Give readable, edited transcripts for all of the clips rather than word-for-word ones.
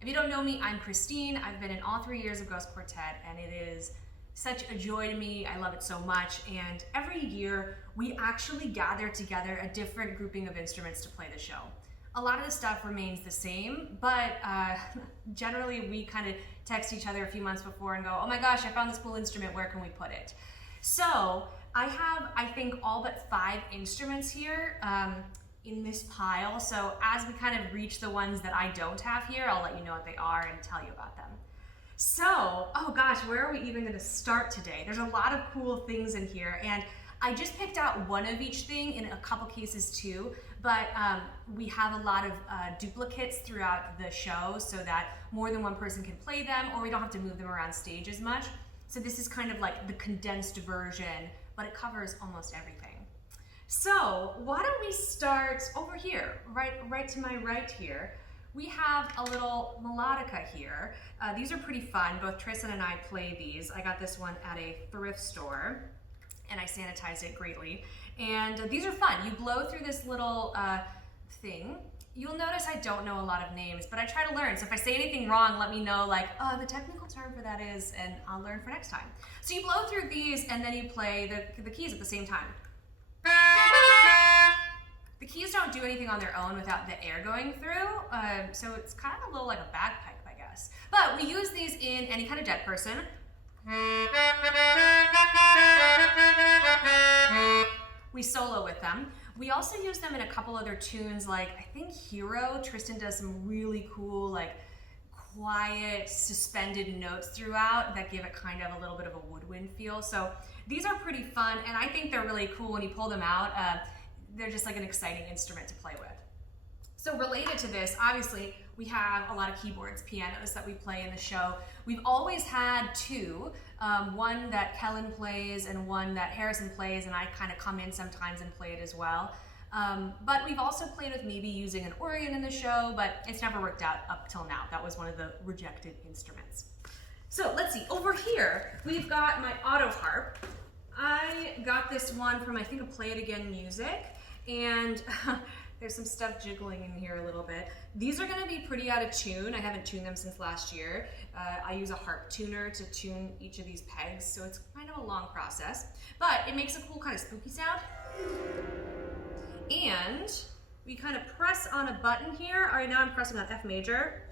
If you don't know me, I'm Christine. I've been in all 3 years of Ghost Quartet, and it is such a joy to me. I love it so much, and every year we actually gather together a different grouping of instruments to play the show. A lot of the stuff remains the same, but generally we kind of text each other a few months before and go, oh my gosh, I found this cool instrument, where can we put it? So I have, I think, all but 5 instruments here in this pile. So as we kind of reach the ones that I don't have here, I'll let you know what they are and tell you about them. So, oh gosh, where are we even gonna start today? There's a lot of cool things in here, and I just picked out one of each thing, in a couple cases too, but we have a lot of duplicates throughout the show so that more than one person can play them, or we don't have to move them around stage as much. So this is kind of like the condensed version, but it covers almost everything. So why don't we start over here, right to my right here. We have a little Melodica here. These are pretty fun. Both Tristan and I play these. I got this one at a thrift store, and I sanitized it greatly. And these are fun. You blow through this little thing. You'll notice I don't know a lot of names, but I try to learn. So if I say anything wrong, let me know, like, oh, the technical term for that is, and I'll learn for next time. So you blow through these, and then you play the keys at the same time. The keys don't do anything on their own without the air going through, so it's kind of a little like a bagpipe, I guess. But we use these in any kind of dead person. We solo with them. We also use them in a couple other tunes, like I think Hero. Tristan does some really cool, like quiet, suspended notes throughout that give it kind of a little bit of a woodwind feel. So these are pretty fun, and I think they're really cool when you pull them out. They're just like an exciting instrument to play with. So related to this, obviously, we have a lot of keyboards, pianos that we play in the show. We've always had 2, one that Kellen plays and one that Harrison plays, and I kind of come in sometimes and play it as well. But we've also played with maybe using an organ in the show, but it's never worked out up till now. That was one of the rejected instruments. So let's see, over here, we've got my auto harp. I got this one from, I think, a Play It Again Music, and there's some stuff jiggling in here a little bit. These are gonna be pretty out of tune. I haven't tuned them since last year. I use a harp tuner to tune each of these pegs, so it's kind of a long process, but it makes a cool kind of spooky sound. And we kind of press on a button here. All right, now I'm pressing on F major,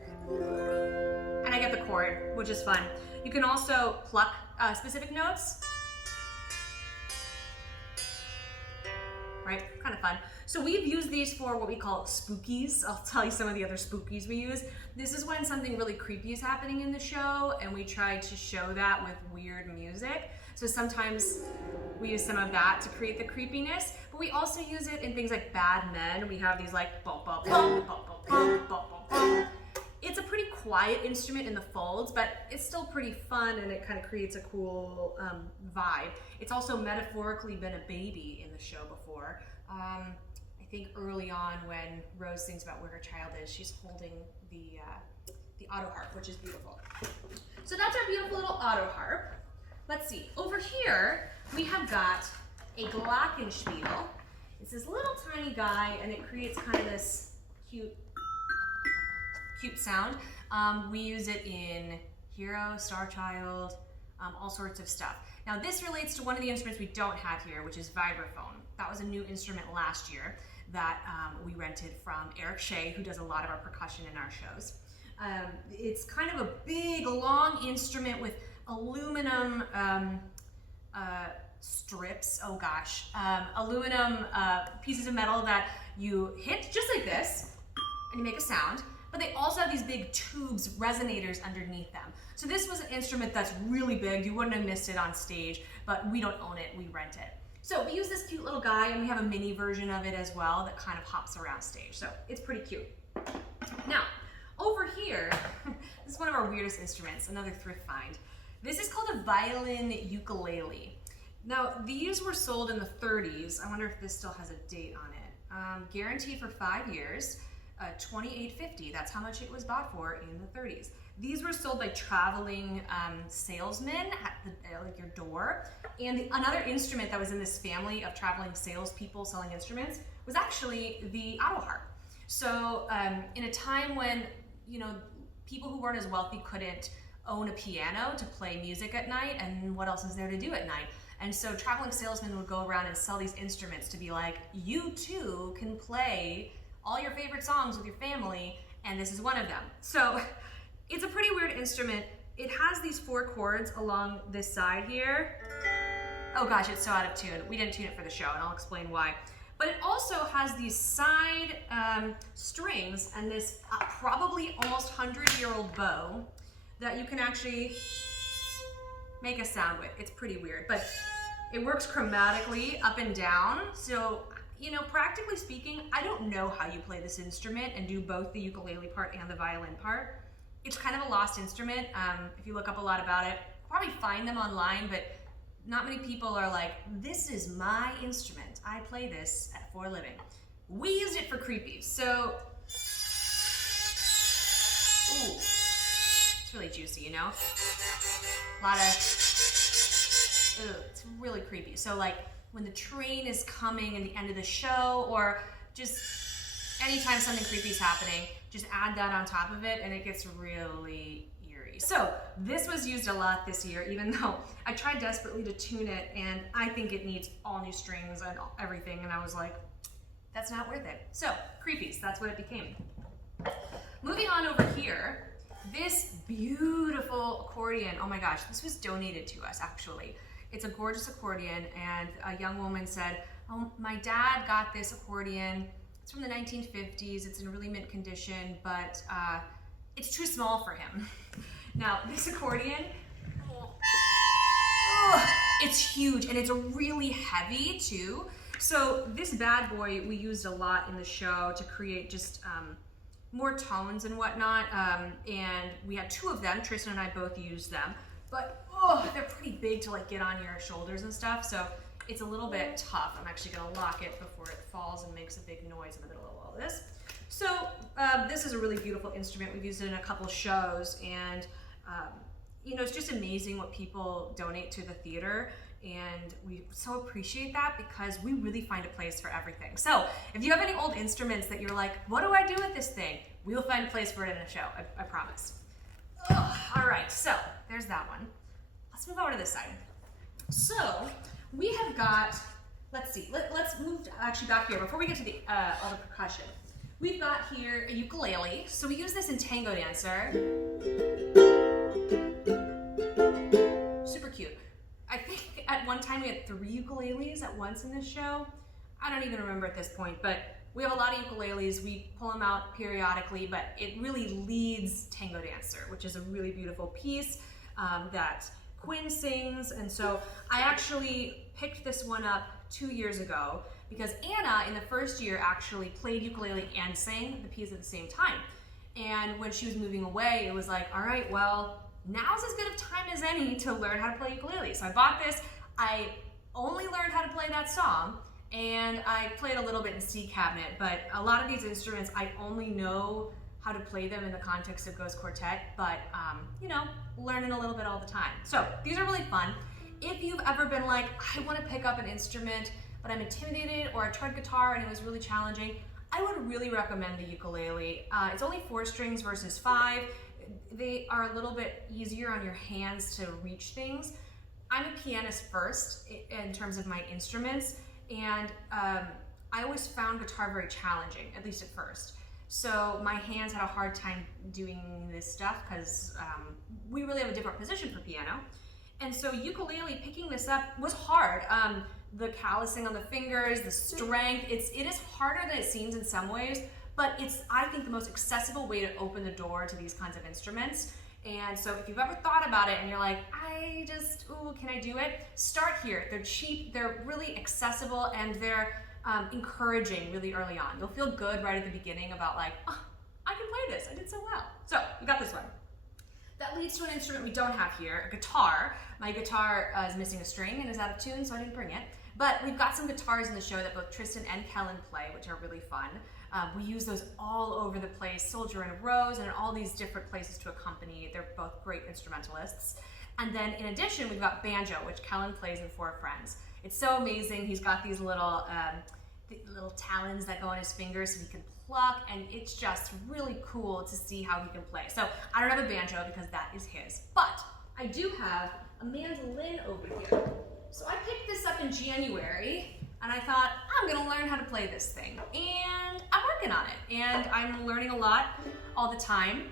and I get the chord, which is fun. You can also pluck specific notes. Right, kind of fun. So we've used these for what we call spookies. I'll tell you some of the other spookies we use. This is when something really creepy is happening in the show, and we try to show that with weird music. So sometimes we use some of that to create the creepiness, but we also use it in things like Bad Men. We have these like bum, bum, bum, bum, bum, bum, bum, bum. It's a pretty quiet instrument in the folds, but it's still pretty fun, and it kind of creates a cool vibe. It's also metaphorically been a baby in the show before. I think early on when Rose thinks about where her child is, she's holding the auto harp, which is beautiful. So that's our beautiful little auto harp. Let's see, over here we have got a Glockenspiel. It's this little tiny guy, and it creates kind of this cute sound. We use it in Hero, Star Child, all sorts of stuff. Now this relates to one of the instruments we don't have here, which is Vibraphone. That was a new instrument last year that we rented from Eric Shea, who does a lot of our percussion in our shows. It's kind of a big, long instrument with aluminum strips, oh gosh, aluminum pieces of metal that you hit just like this, and you make a sound. But they also have these big tubes, resonators underneath them. So this was an instrument that's really big. You wouldn't have missed it on stage, but we don't own it, we rent it. So we use this cute little guy, and we have a mini version of it as well that kind of hops around stage. So it's pretty cute. Now, over here, this is one of our weirdest instruments, another thrift find. This is called a violin ukulele. Now, these were sold in the 30s. I wonder if this still has a date on it. Guaranteed for 5 years. $28.50. That's how much it was bought for in the 30s. These were sold by traveling salesmen at like your door. And another instrument that was in this family of traveling salespeople selling instruments was actually the auto harp. So in a time when, you know, people who weren't as wealthy couldn't own a piano to play music at night, and what else is there to do at night? And so traveling salesmen would go around and sell these instruments to be like, you too can play all your favorite songs with your family, and this is one of them. So it's a pretty weird instrument. It has these 4 chords along this side here. Oh gosh, it's so out of tune. We didn't tune it for the show, and I'll explain why. But it also has these side strings and this probably almost 100-year-old bow that you can actually make a sound with. It's pretty weird, but it works chromatically up and down. So, you know, practically speaking, I don't know how you play this instrument and do both the ukulele part and the violin part. It's kind of a lost instrument. If you look up a lot about it, probably find them online, but not many people are like, this is my instrument. I play this for a living. We used it for creepies. So, ooh, it's really juicy, you know? A lot of, ooh, it's really creepy. So like when the train is coming in the end of the show, or just anytime something creepy is happening, just add that on top of it and it gets really eerie. So this was used a lot this year, even though I tried desperately to tune it and I think it needs all new strings and everything, and I was like, that's not worth it. So creepies, that's what it became. Moving on over here, this beautiful accordion. Oh my gosh, this was donated to us actually. It's a gorgeous accordion, and a young woman said, oh, my dad got this accordion. It's from the 1950s. It's in really mint condition, but it's too small for him. Now, this accordion, it's huge, and it's really heavy too. So this bad boy we used a lot in the show to create just more tones and whatnot, and we had 2 of them. Tristan and I both used them, but they're pretty big to like get on your shoulders and stuff, so it's a little bit tough. I'm actually gonna lock it before it falls and makes a big noise in the middle of all this. So this is a really beautiful instrument. We've used it in a couple shows, and you know, it's just amazing what people donate to the theater, and we so appreciate that because we really find a place for everything. So if you have any old instruments that you're like, what do I do with this thing? We will find a place for it in a show, I promise. All right, so there's that one. Let's move over to this side. So we have got, let's see, let's move actually back here before we get to the all the percussion. We've got here a ukulele. So we use this in Tango Dancer. Super cute. I think at one time we had 3 ukuleles at once in this show. I don't even remember at this point, but we have a lot of ukuleles. We pull them out periodically, but it really leads Tango Dancer, which is a really beautiful piece that Quinn sings. And so I actually picked this one up 2 years ago because Anna in the first year actually played ukulele and sang the piece at the same time. And when she was moving away, it was like, all right, well, now's as good of time as any to learn how to play ukulele. So I bought this. I only learned how to play that song, and I played a little bit in C cabinet, but a lot of these instruments, I only know how to play them in the context of Ghost Quartet, but you know, learning a little bit all the time. So these are really fun. If you've ever been like, I want to pick up an instrument, but I'm intimidated, or I tried guitar and it was really challenging, I would really recommend the ukulele. It's only 4 strings versus 5. They are a little bit easier on your hands to reach things. I'm a pianist first in terms of my instruments, and I always found guitar very challenging, at least at first. So my hands had a hard time doing this stuff because we really have a different position for piano. And so ukulele, picking this up was hard. The callousing on the fingers, the strength, it is harder than it seems in some ways, but it's, I think, the most accessible way to open the door to these kinds of instruments. And so if you've ever thought about it and you're like, can I do it? Start here. They're cheap, they're really accessible, and they're encouraging really early on. You'll feel good right at the beginning about like, oh, I can play this, I did so well. So we got this one. That leads to an instrument we don't have here, a guitar. My guitar is missing a string and is out of tune, so I didn't bring it. But we've got some guitars in the show that both Tristan and Kellen play, which are really fun. We use those all over the place, Soldier in a Rose, and in all these different places to accompany. They're both great instrumentalists. And then in addition, we've got Banjo, which Kellen plays in For Friends. It's so amazing. He's got these little talons that go on his fingers so he can pluck, and it's just really cool to see how he can play. So I don't have a banjo because that is his, but I do have a mandolin over here. So I picked this up in January, and I thought, I'm gonna learn how to play this thing. And I'm working on it, and I'm learning a lot all the time.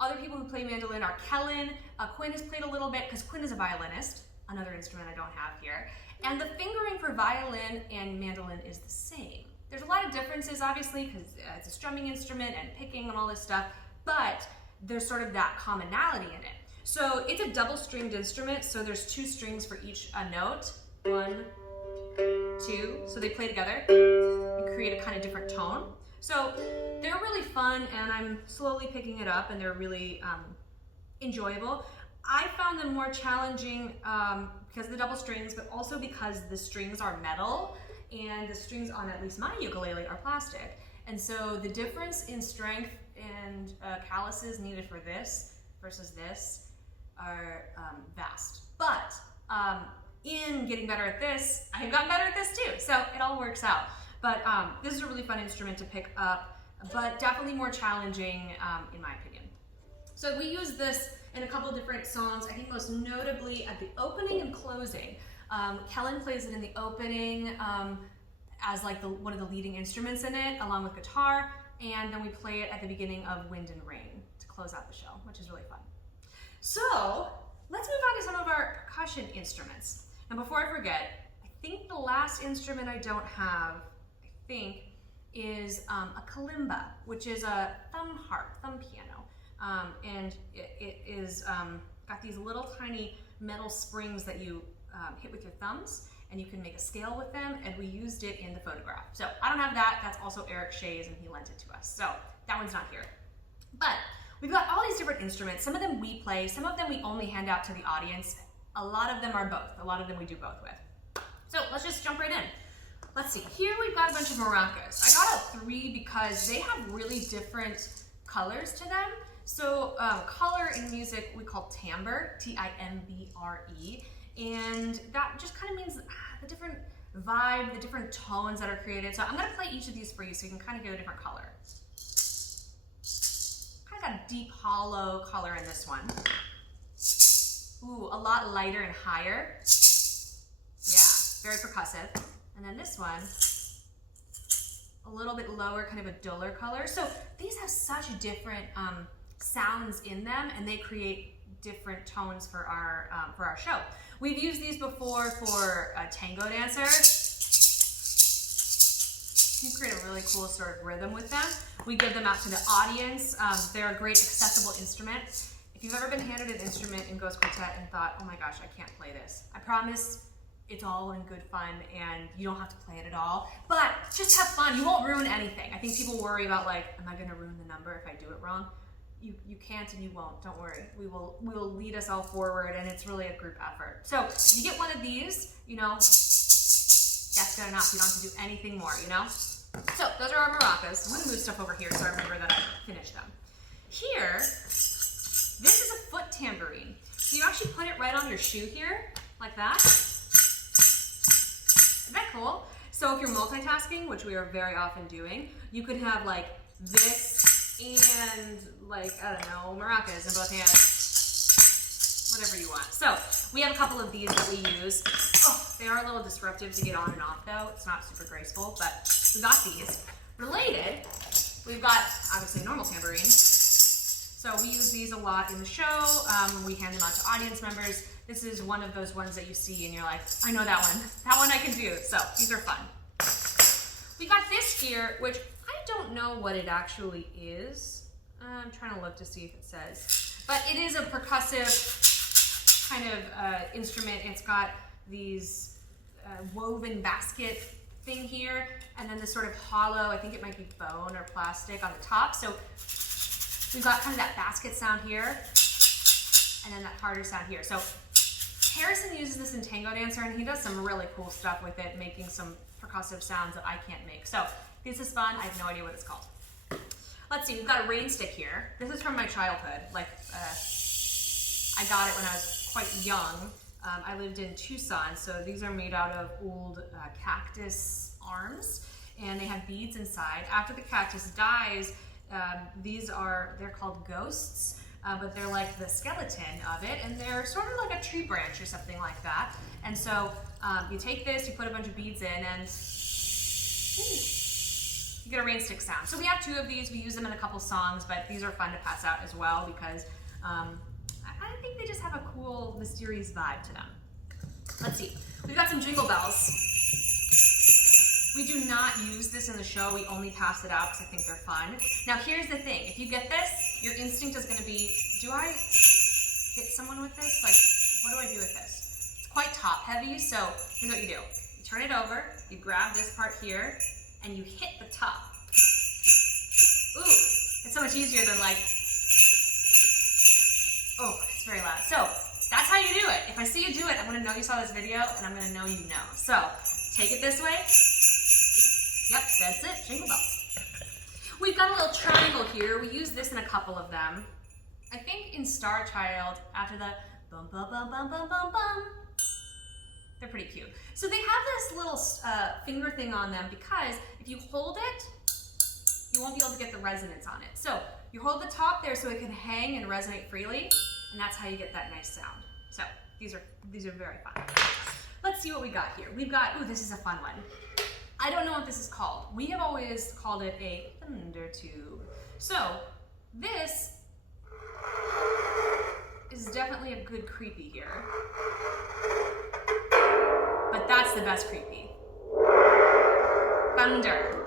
Other people who play mandolin are Kellen. Quinn has played a little bit, because Quinn is a violinist, another instrument I don't have here. And the fingering for violin and mandolin is the same. There's a lot of differences, obviously, because it's a strumming instrument and picking and all this stuff, but there's sort of that commonality in it. So it's a double stringed instrument, so there's 2 strings for each note. 1, 2, so they play together and create a kind of different tone. So they're really fun, and I'm slowly picking it up, and they're really enjoyable. I found them more challenging because of the double strings, but also because the strings are metal, and the strings on at least my ukulele are plastic. And so the difference in strength and calluses needed for this versus this are vast. But in getting better at this, I've gotten better at this too, so it all works out. But this is a really fun instrument to pick up, but definitely more challenging in my opinion. So we use this in a couple different songs, I think most notably at the opening and closing. Kellen plays it in the opening as like one of the leading instruments in it, along with guitar, and then we play it at the beginning of Wind and Rain to close out the show, which is really fun. So let's move on to some of our percussion instruments. And before I forget, I think the last instrument I don't have, is a Kalimba, which is a thumb harp, thumb piano. And it is got these little tiny metal springs that you hit with your thumbs, and you can make a scale with them, and we used it in the photograph. So I don't have that, that's also Eric Shea's, and he lent it to us. So that one's not here. But we've got all these different instruments. Some of them we play, some of them we only hand out to the audience. A lot of them are both. A lot of them we do both with. So let's just jump right in. Let's see, here we've got a bunch of maracas. I got out 3 because they have really different colors to them. So color in music we call timbre, T-I-M-B-R-E, and that just kind of means the different vibe, the different tones that are created. So I'm gonna play each of these for you so you can kind of get a different color. Kind of got a deep hollow color in this one. Ooh, a lot lighter and higher. Yeah, very percussive. And then this one, a little bit lower, kind of a duller color. So these have such different sounds in them, and they create different tones for our show. We've used these before for Tango Dancer. You can create a really cool sort of rhythm with them. We give them out to the audience. They're a great accessible instrument. If you've ever been handed an instrument in Ghost Quartet and thought, oh my gosh, I can't play this, I promise it's all in good fun, and you don't have to play it at all. But just have fun. You won't ruin anything. I think people worry about, like, am I going to ruin the number if I do it wrong? You can't and you won't. Don't worry. We will lead us all forward, and it's really a group effort. So if you get one of these, you know, that's good enough. You don't have to do anything more, you know? So those are our maracas. I'm going to move stuff over here so I remember that I finished them. Here, this is a foot tambourine. So you actually put it right on your shoe here, like that. Isn't that cool? So if you're multitasking, which we are very often doing, you could have like this and like, I don't know, maracas in both hands, whatever you want. So we have a couple of these that we use. Oh, they are a little disruptive to get on and off though. It's not super graceful, but we got these. Related, we've got obviously normal tambourines. So we use these a lot in the show. We hand them out to audience members. This is one of those ones that you see and you're like, I know that one. That one I can do. So these are fun. We got this here, which I don't know what it actually is. I'm trying to look to see if it says. But it is a percussive kind of instrument. It's got these woven basket thing here, and then this sort of hollow, I think it might be bone or plastic on the top. So we've got kind of that basket sound here, and then that harder sound here. So Harrison uses this in Tango Dancer, and he does some really cool stuff with it, making some percussive sounds that I can't make. So this is fun. I have no idea what it's called. Let's see, we've got a rain stick here. This is from my childhood. Like, I got it when I was quite young. I lived in Tucson, so these are made out of old cactus arms. and they have beads inside. After the cactus dies, they're called ghosts, but they're like the skeleton of it, and they're sort of like a tree branch or something like that. And so you take this, you put a bunch of beads in, and you get a rain stick sound. So we have 2 of these. We use them in a couple songs, but these are fun to pass out as well because I think they just have a cool, mysterious vibe to them. Let's see. We've got some jingle bells. We do not use this in the show. We only pass it out because I think they're fun. Now here's the thing. If you get this, your instinct is going to be, do I hit someone with this? Like, what do I do with this? It's quite top heavy, so here's what you do. You turn it over, you grab this part here, and you hit the top. Ooh, it's so much easier than like, oh, it's very loud. So that's how you do it. If I see you do it, I'm going to know you saw this video, and I'm going to know you know. So take it this way. Yep, that's it, jingle bells. We've got a little triangle here. We use this in a couple of them. I think in Star Child, after the bum bum bum bum bum bum bum, they're pretty cute. So they have this little finger thing on them because if you hold it, you won't be able to get the resonance on it. So you hold the top there so it can hang and resonate freely, and that's how you get that nice sound. So these are very fun. Let's see what we got here. We've got, ooh, this is a fun one. I don't know what this is called. We have always called it a thunder tube. So this is definitely a good creepy here. But that's the best creepy. Thunder.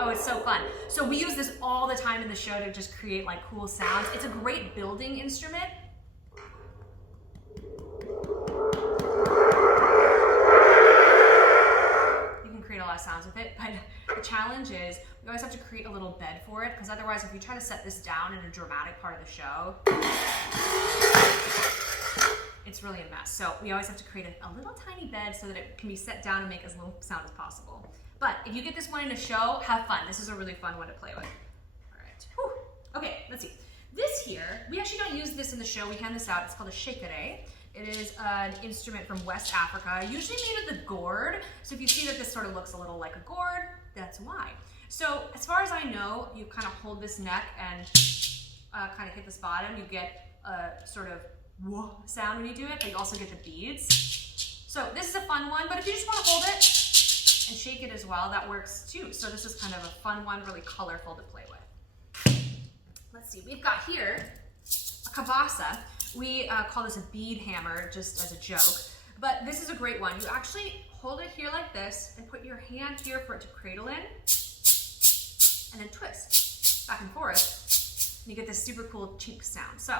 Oh, it's so fun. So we use this all the time in the show to just create like cool sounds. It's a great building instrument. Sounds with it, but the challenge is we always have to create a little bed for it because otherwise if you try to set this down in a dramatic part of the show, it's really a mess. So we always have to create a little tiny bed so that it can be set down and make as little sound as possible. But if you get this one in a show, have fun. This is a really fun one to play with. All right. Whew. Okay, let's see. This here, we actually don't use this in the show. We hand this out. It's called a shekere. It is an instrument from West Africa, usually made of the gourd. So if you see that this sort of looks a little like a gourd, that's why. So as far as I know, you kind of hold this neck and kind of hit this bottom. You get a sort of whoa sound when you do it, but you also get the beads. So this is a fun one, but if you just want to hold it and shake it as well, that works too. So this is kind of a fun one, really colorful to play with. Let's see, we've got here a kavasa. We call this a bead hammer, just as a joke, but this is a great one. You actually hold it here like this and put your hand here for it to cradle in, and then twist back and forth, and you get this super cool chink sound. So,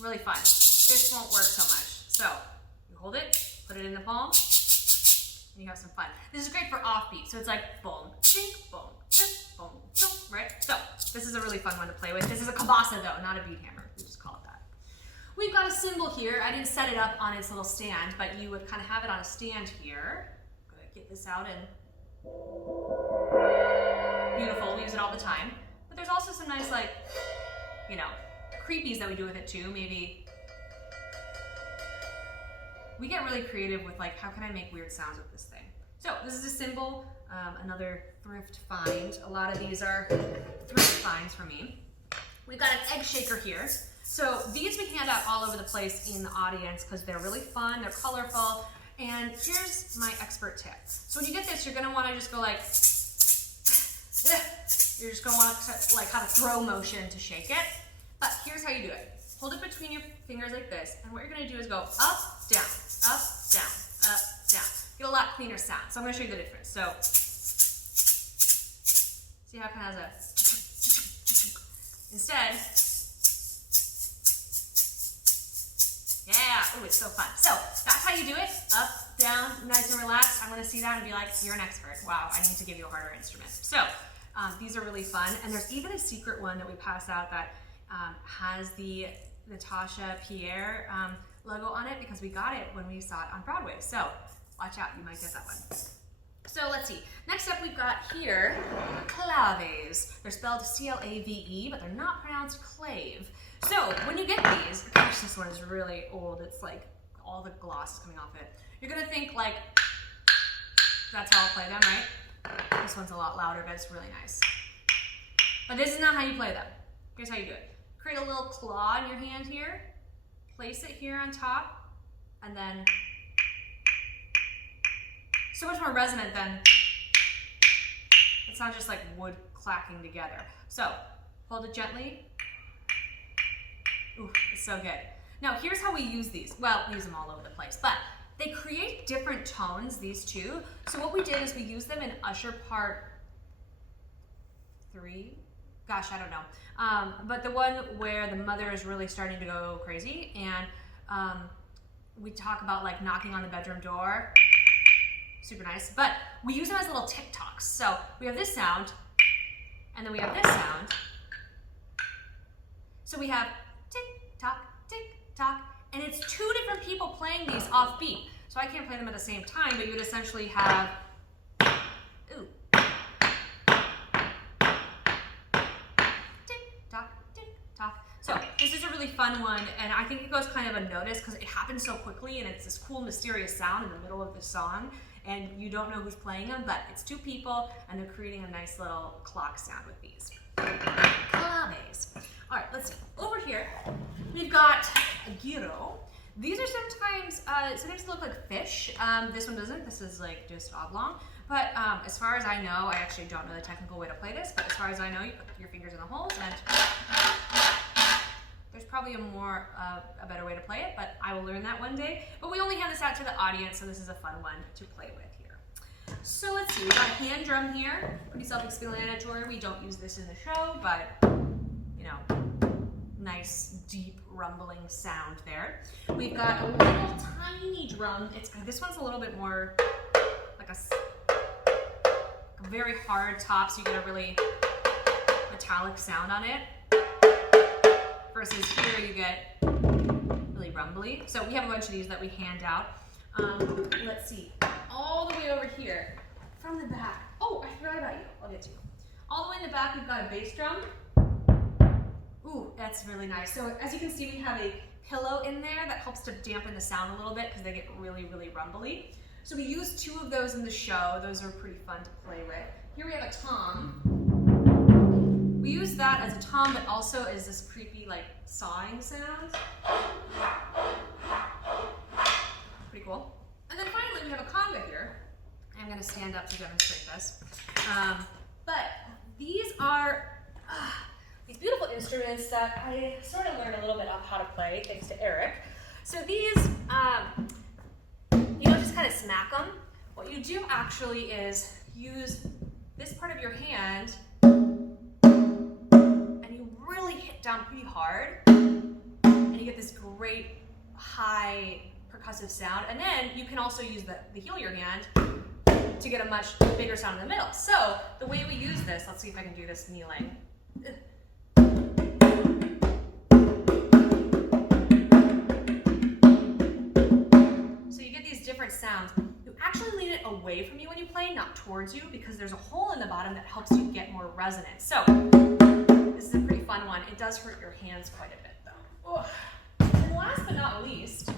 really fun. This won't work so much. So, you hold it, put it in the palm, and you have some fun. This is great for offbeat, so it's like boom, chink, boom, chink, boom, chink, right? So, this is a really fun one to play with. This is a kavasa though, not a bead hammer. We just call it that. We've got a cymbal here. I didn't set it up on its little stand, but you would kind of have it on a stand here. I'm gonna get this out and beautiful. We use it all the time. But there's also some nice, like, you know, creepies that we do with it too. Maybe we get really creative with like, how can I make weird sounds with this thing? So this is a cymbal, another thrift find. A lot of these are thrift finds for me. We've got an egg shaker here. So these we hand out all over the place in the audience because they're really fun, they're colorful, and here's my expert tip. So when you get this, you're gonna wanna just go like, you're just gonna want to like have a throw motion to shake it. But here's how you do it. Hold it between your fingers like this, and what you're gonna do is go up, down, up, down, up, down. Get a lot cleaner sound. So I'm gonna show you the difference. So, see how it kind of has a, instead, yeah, oh, it's so fun. So that's how you do it, up, down, nice and relaxed. I'm gonna see that and be like, you're an expert. Wow, I need to give you a harder instrument. So these are really fun. And there's even a secret one that we pass out that has the Natasha Pierre logo on it because we got it when we saw it on Broadway. So watch out, you might get that one. So let's see. Next up we've got here Claves. They're spelled C-L-A-V-E, but they're not pronounced clave. So when you get these, gosh, this one is really old. It's like all the gloss is coming off it. You're gonna think like, that's how I'll play them, right? This one's a lot louder, but it's really nice. But this is not how you play them. Here's how you do it. Create a little claw in your hand here, place it here on top, and then so much more resonant than, it's not just like wood clacking together. So hold it gently. Ooh, it's so good. Now here's how we use these. Well, we use them all over the place, but they create different tones, these two. So what we did is we used them in Usher Part 3. Gosh, I don't know. But the one where the mother is really starting to go crazy, and we talk about like knocking on the bedroom door. Super nice. But we use them as little tick-tocks. So we have this sound, and then we have this sound. So we have tick-tock, tick-tock, and it's two different people playing these off beat. So I can't play them at the same time, but you would essentially have, ooh, tick-tock, tick-tock. So this is a really fun one, and I think it goes kind of unnoticed because it happens so quickly, and it's this cool, mysterious sound in the middle of the song, and you don't know who's playing them, but it's two people, and they're creating a nice little clock sound with these. Claves. All right, let's see. Over here, we've got a gyro. These are sometimes look like fish. This one doesn't. This is like just oblong. But as far as I know, I actually don't know the technical way to play this, but as far as I know, you put your fingers in the holes, and there's probably a better way to play it, but I will learn that one day. But we only have this out to the audience, so this is a fun one to play with here. So let's see, we got a hand drum here, pretty self-explanatory. We don't use this in the show, but you know, nice deep rumbling sound there. We've got a little tiny drum. This one's a little bit more like a very hard top, so you get a really metallic sound on it. Versus here you get really rumbly. So we have a bunch of these that we hand out. Let's see, all the way over here from the back. Oh, I forgot about you. I'll get to you. All the way in the back, we've got a bass drum. Ooh, that's really nice. So as you can see, we have a pillow in there that helps to dampen the sound a little bit because they get really, really rumbly. So we use two of those in the show. Those are pretty fun to play with. Here we have a tom. We use that as a tom, but also as this creepy, like, sawing sound. Pretty cool. And then finally, we have a conga here. I'm going to stand up to demonstrate this. But these are these beautiful instruments that I sort of learned a little bit of how to play, thanks to Eric. So these, you don't just kind of smack them. What you do actually is use this part of your hand down pretty hard, and you get this great high percussive sound, and then you can also use the heel of your hand to get a much bigger sound in the middle. So the way we use this, let's see if I can do this kneeling. So you get these different sounds. You actually lean it away from you when you play, not towards you, because there's a hole in the bottom that helps you get more resonance. So this is a pretty fun one. It does hurt your hands quite a bit though. Ugh. And last but not least,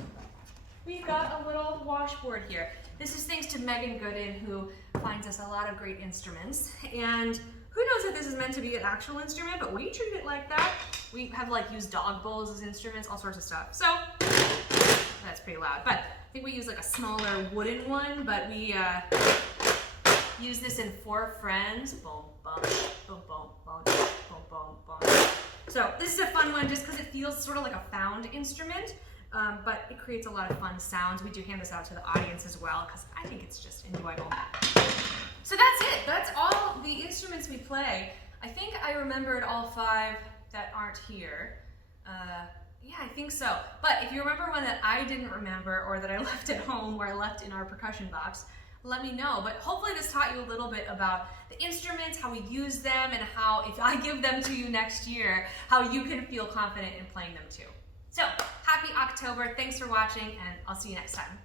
we've got a little washboard here. This is thanks to Megan Gooden, who finds us a lot of great instruments. And who knows if this is meant to be an actual instrument, but we treat it like that. We have like used dog bowls as instruments, all sorts of stuff. So that's pretty loud. But I think we use like a smaller wooden one, but we use this in Four Friends. Boom, boom, boom, boom, boom, boom, boom, boom. So this is a fun one just because it feels sort of like a found instrument, but it creates a lot of fun sounds. We do hand this out to the audience as well because I think it's just enjoyable. So that's it. That's all the instruments we play. I think I remembered all 5 that aren't here. Yeah, I think so. But if you remember one that I didn't remember or that I left at home or I left in our percussion box, let me know. But hopefully this taught you a little bit about the instruments, how we use them, and how if I give them to you next year, how you can feel confident in playing them too. So happy October. Thanks for watching, and I'll see you next time.